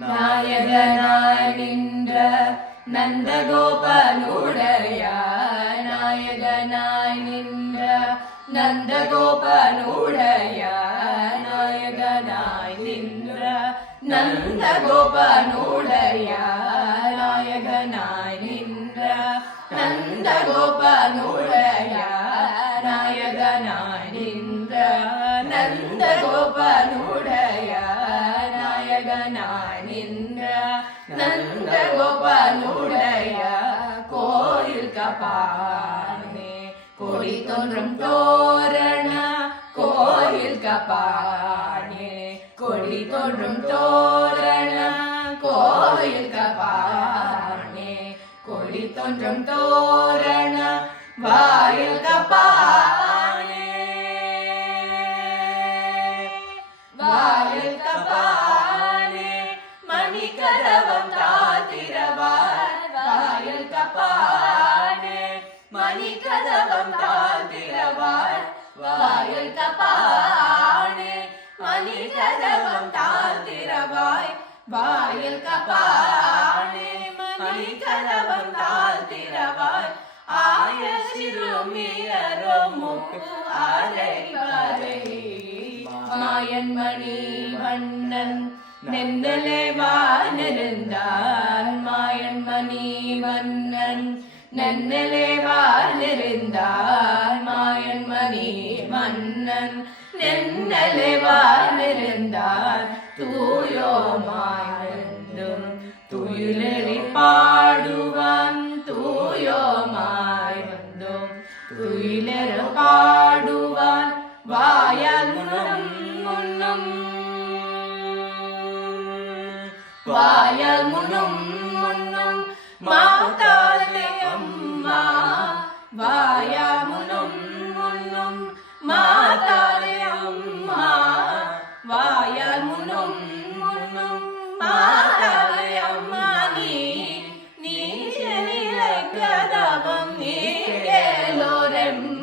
நாயகனாய் நின்ற நந்தகோபனுடைய நாயகனாய் நின்ற நந்தகோபனுடைய நாயகனாய் நின்ற நந்தகோபனுடைய நாயகனாய் நின்ற நந்தகோபனுடைய நாயகனாய் நின்ற நந்தகோபனுடைய நாயகனாய் நின்ற நந்தகோபனுடைய கோயில் கபானே கொடி தோன்றும் தோரண கோயில் கபானே கொடி தோன்றும் தோரண கோயில் கபானே கொடி தோன்றும் தோரண வாயில் கபானே வாயில் கபானே மணிக்கதவம் தாழ்த்திரவார் வாயில் கபானே மணிக்கதவம் தாழ்த்திரவார் வாயில் கபானே மணிக்கதவம் தாழ்த்திரவாய் வாயில் கபானே மணிக்கதவம் தாழ்த்திரவாய் ஆய சிறுமியரும் அரை வரை மாயன் மணி வண்ணன் நென்னலே வாழ்ந்திருந்தான் மாயன் மணி வண்ணன் நென்னலே வாழ்ந்திருந்தான் மாயன் மணி மன்னன் நென்னலே வாழ்ந்திருந்தான் தூயோமாய் வந்தும் துயிலெறி பாடுவான் தூயோமாய் வந்தும் துயிலெற பாடுவான் வாயால் முன்னும் முன்னும் வாயால் முன்னும் முன்னும் மாதாளே அம்மா வாயால் முன்னும் முன்னும் மாதாளே அம்மா வாயால் முன்னும் முன்னும் மாதாளே அம்மா நீ கதவம் நீ கேளோரெம்பாவாய்